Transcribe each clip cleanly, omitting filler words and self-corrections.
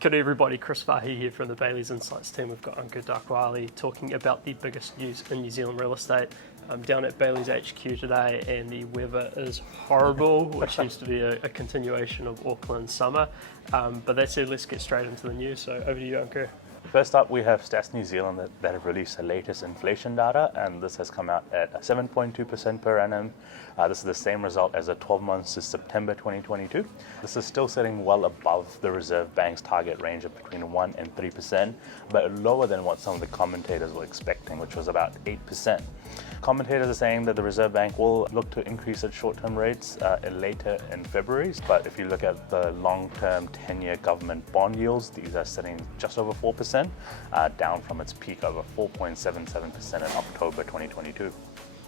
Good day everybody, Chris Farhi here from the Bayleys Insights team. We've got Ankur Dakwale talking about the biggest news in New Zealand real estate. I'm down at Bayleys HQ today and the weather is horrible, which seems to be a continuation of Auckland summer. But that said, let's get straight into the news. So over to you, Ankur. First up, we have Stats New Zealand that have released the latest inflation data, and this has come out at 7.2% per annum. This is the same result as the 12 months to September 2022. This is still sitting well above the Reserve Bank's target range of between 1 and 3%, but lower than what some of the commentators were expecting, which was about 8%. Commentators are saying that the Reserve Bank will look to increase its short-term rates later in February, but if you look at the long-term 10-year government bond yields, these are sitting just over 4%, down from its peak of 4.77% in October 2022.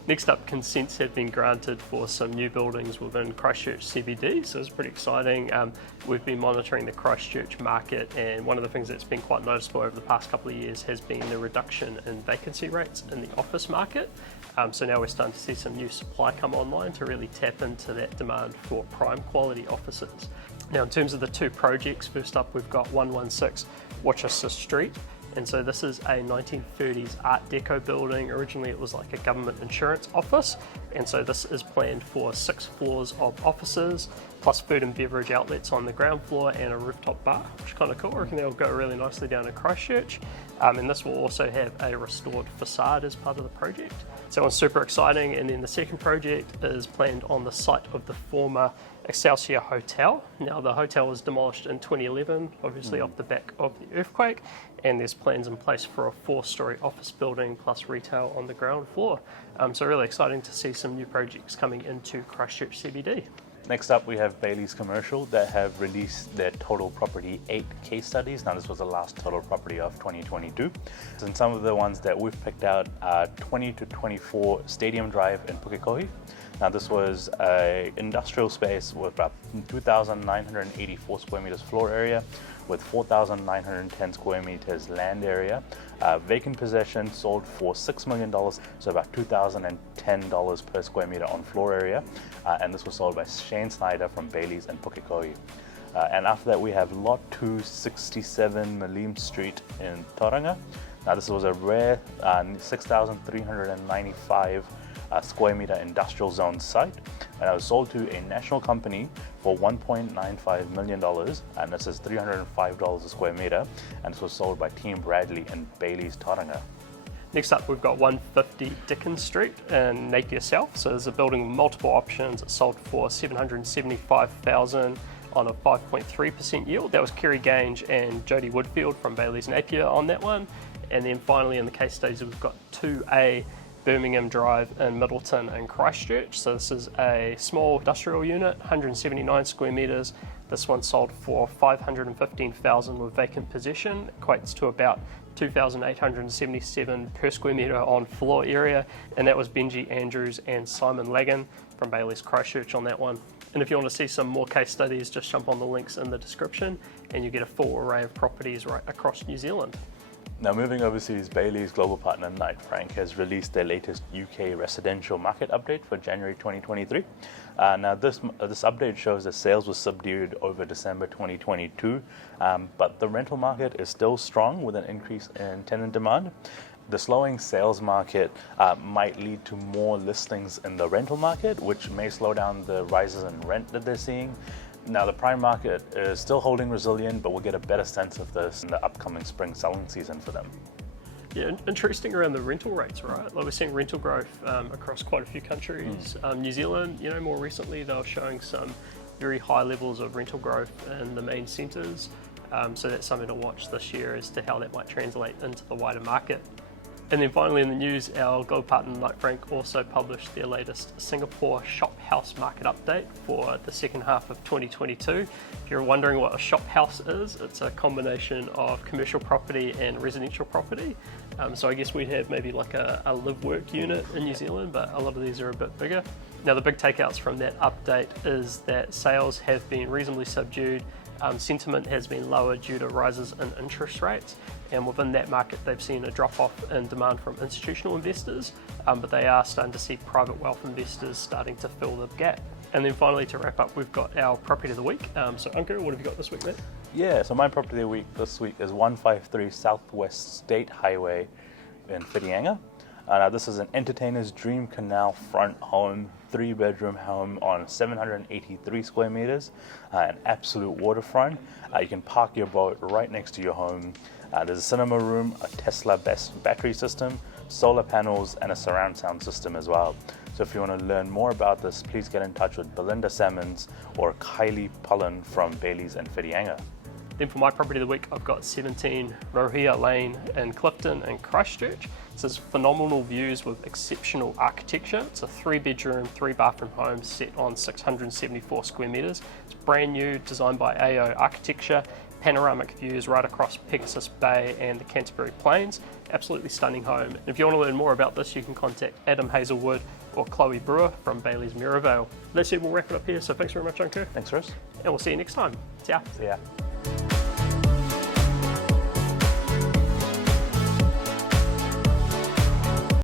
Next up, consents have been granted for some new buildings within Christchurch CBD, so it's pretty exciting. We've been monitoring the Christchurch market, and one of the things that's been quite noticeable over the past couple of years has been the reduction in vacancy rates in the office market. So now we're starting to see some new supply come online to really tap into that demand for prime quality offices. Now in terms of the two projects, first up we've got 116 Worcester Street. And so this is a 1930s Art Deco building. Originally it was like a government insurance office. And so this is planned for 6 floors of offices, plus food and beverage outlets on the ground floor and a rooftop bar, which is kind of cool. I reckon they'll go really nicely down in Christchurch. And this will also have a restored facade as part of the project. So it's super exciting. And then the second project is planned on the site of the former Excelsior Hotel. Now the hotel was demolished in 2011, obviously off the back of the earthquake, and there's plans in place for a 4-story office building plus retail on the ground floor. So really exciting to see some new projects coming into Christchurch CBD. Next up, we have Bayleys Commercial that have released their Total Property 8 case studies. Now, this was the last Total Property of 2022. And some of the ones that we've picked out are 20 to 24 Stadium Drive in Pukekohe. Now, this was an industrial space with about 2,984 square meters floor area, with 4,910 square meters land area. Vacant possession sold for $6 million, so about $2,010 per square meter on floor area. And this was sold by Shane Snyder from Bayleys in Pukekohe. And after that, we have Lot 267 Malim Street in Tauranga. Now, this was a rare 6,395 square meter industrial zone site, and it was sold to a national company for $1.95 million, and this is $305 a square meter, and this was sold by Team Bradley in Bayleys Tauranga. Next up, we've got 150 Dickens Street in Napier South. So there's a building with multiple options. It sold for $775,000 on a 5.3% yield. That was Kerry Gange and Jodie Woodfield from Bayleys Napier on that one. And then finally in the case studies, we've got 2A Birmingham Drive in Middleton and Christchurch. So this is a small industrial unit, 179 square metres. This one sold for $515,000 with vacant possession, equates to about 2,877 per square metre on floor area, and that was Benji Andrews and Simon Lagan from Bayleys Christchurch on that one. And if you want to see some more case studies, just jump on the links in the description and you get a full array of properties right across New Zealand. Now, moving overseas, Bayleys global partner Knight Frank has released their latest UK residential market update for January 2023. Now, this update shows that sales were subdued over December 2022, but the rental market is still strong with an increase in tenant demand. The slowing sales market might lead to more listings in the rental market, which may slow down the rises in rent that they're seeing. Now, the prime market is still holding resilient, but we'll get a better sense of this in the upcoming spring selling season for them. Yeah, interesting around the rental rates, right? Like we're seeing rental growth across quite a few countries. New Zealand, more recently they were showing some very high levels of rental growth in the main centres. So that's something to watch this year as to how that might translate into the wider market. And then finally in the news, our global partner Knight Frank also published their latest Singapore Shophouse market update for the second half of 2022. If you're wondering what a shophouse is, it's a combination of commercial property and residential property. So I guess we'd have maybe like a live-work unit in New Zealand, but a lot of these are a bit bigger. Now the big takeouts from that update is that sales have been reasonably subdued. Sentiment has been lower due to rises in interest rates, and within that market they've seen a drop-off in demand from institutional investors, but they are starting to see private wealth investors starting to fill the gap. And then finally, to wrap up, we've got our property of the week. So Ankur, what have you got this week, mate? Yeah, so my property of the week this week is 153 Southwest State Highway in Whitianga. This is an entertainer's dream canal front home, 3-bedroom home on 783 square meters, an absolute waterfront. You can park your boat right next to your home. There's a cinema room, a Tesla battery system, solar panels, and a surround sound system as well. So if you want to learn more about this, please get in touch with Belinda Salmons or Kylie Pullen from Bayleys and Whitianga. Then for my property of the week, I've got 17 Rauhea Lane in Clifton and Christchurch. This is phenomenal views with exceptional architecture. It's a 3-bedroom, 3-bathroom home set on 674 square meters. It's brand new, designed by AO Architecture. Panoramic views right across Pegasus Bay and the Canterbury Plains. Absolutely stunning home. And if you want to learn more about this, you can contact Adam Hazelwood or Chloe Brewer from Bayleys Mirrorvale. That's it, we'll wrap it up here. So thanks very much, Ankur. Thanks, Chris. And we'll see you next time. See ya. See ya.